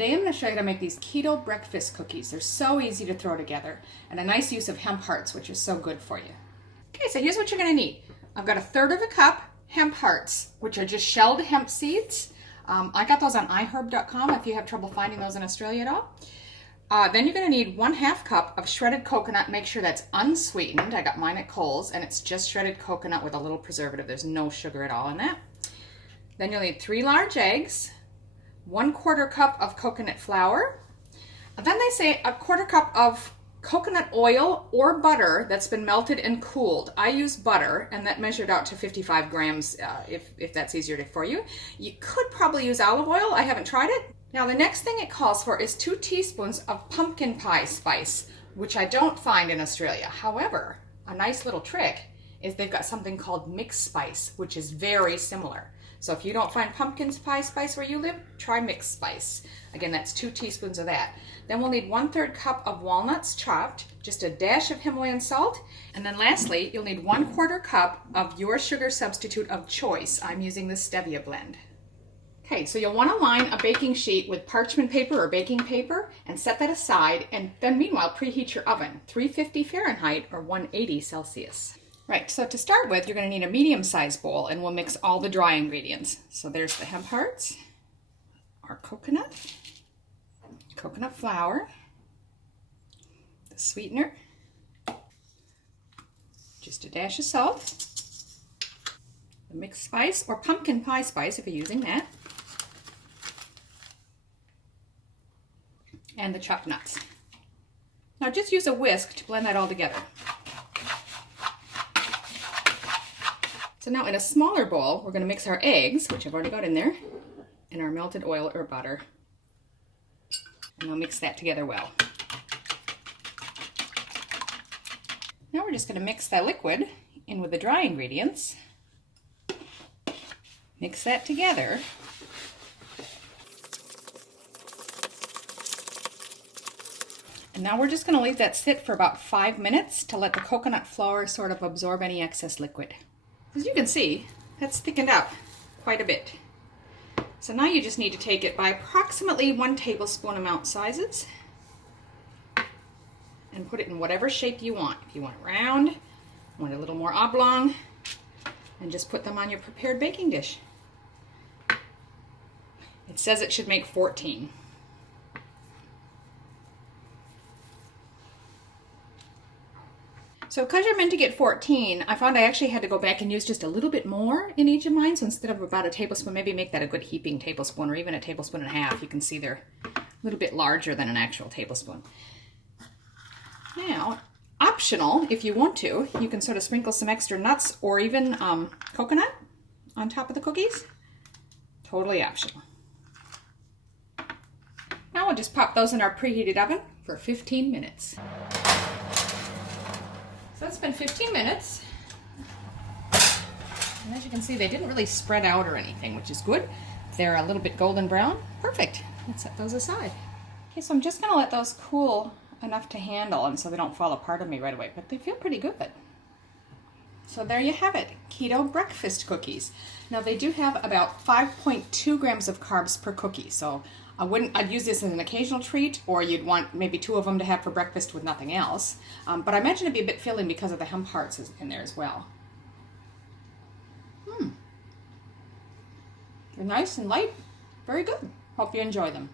Today I'm going to show you how to make these keto breakfast cookies. They're so easy to throw together, and a nice use of hemp hearts, which is so good for you. Okay, so here's what you're going to need. I've got 1/3 cup hemp hearts, which are just shelled hemp seeds. I got those on iHerb.com if you have trouble finding those in Australia at all. Then you're going to need 1/2 cup of shredded coconut. Make sure that's unsweetened. I got mine at Kohl's, and it's just shredded coconut with a little preservative. There's no sugar at all in that. Then you'll need 3 large eggs, 1/4 cup of coconut flour. And then they say 1/4 cup of coconut oil or butter that's been melted and cooled. I use butter, and that measured out to 55 grams if that's easier for you. You could probably use olive oil. I haven't tried it. Now the next thing it calls for is 2 teaspoons of pumpkin pie spice, which I don't find in Australia. However, a nice little trick is they've got something called mixed spice, which is very similar. So if you don't find pumpkin pie spice where you live, try mixed spice. Again, that's 2 teaspoons of that. Then we'll need 1/3 cup of walnuts chopped, just a dash of Himalayan salt, and then lastly, you'll need 1/4 cup of your sugar substitute of choice. I'm using the stevia blend. Okay, so you'll want to line a baking sheet with parchment paper or baking paper and set that aside, and then meanwhile preheat your oven, 350 Fahrenheit or 180 Celsius. Right, so to start with, you're going to need a medium-sized bowl, and we'll mix all the dry ingredients. So there's the hemp hearts, our coconut flour, the sweetener, just a dash of salt, the mixed spice or pumpkin pie spice if you're using that, and the chopped nuts. Now just use a whisk to blend that all together. So now in a smaller bowl, we're going to mix our eggs, which I've already got in there, and our melted oil or butter. And I'll mix that together well. Now we're just going to mix that liquid in with the dry ingredients. Mix that together. And now we're just going to leave that sit for about 5 minutes to let the coconut flour sort of absorb any excess liquid. As you can see, that's thickened up quite a bit. So now you just need to take it by approximately 1 tablespoon amount sizes and put it in whatever shape you want. If you want it round, want it a little more oblong, and just put them on your prepared baking dish. It says it should make 14. So because you're meant to get 14, I found I actually had to go back and use just a little bit more in each of mine. So instead of about a tablespoon, maybe make that a good heaping tablespoon or even a tablespoon and a half. You can see they're a little bit larger than an actual tablespoon. Now, optional, if you want to, you can sort of sprinkle some extra nuts or even coconut on top of the cookies. Totally optional. Now we'll just pop those in our preheated oven for 15 minutes. So it's been 15 minutes, and as you can see, they didn't really spread out or anything, which is good. They're a little bit golden brown. Perfect. Let's set those aside. Okay, so I'm just going to let those cool enough to handle, and so they don't fall apart on me right away, but they feel pretty good. So there you have it, keto breakfast cookies. Now they do have about 5.2 grams of carbs per cookie, so I'd use this as an occasional treat, or you'd want maybe 2 of them to have for breakfast with nothing else. But I imagine it'd be a bit filling because of the hemp hearts in there as well. They're nice and light. Very good. Hope you enjoy them.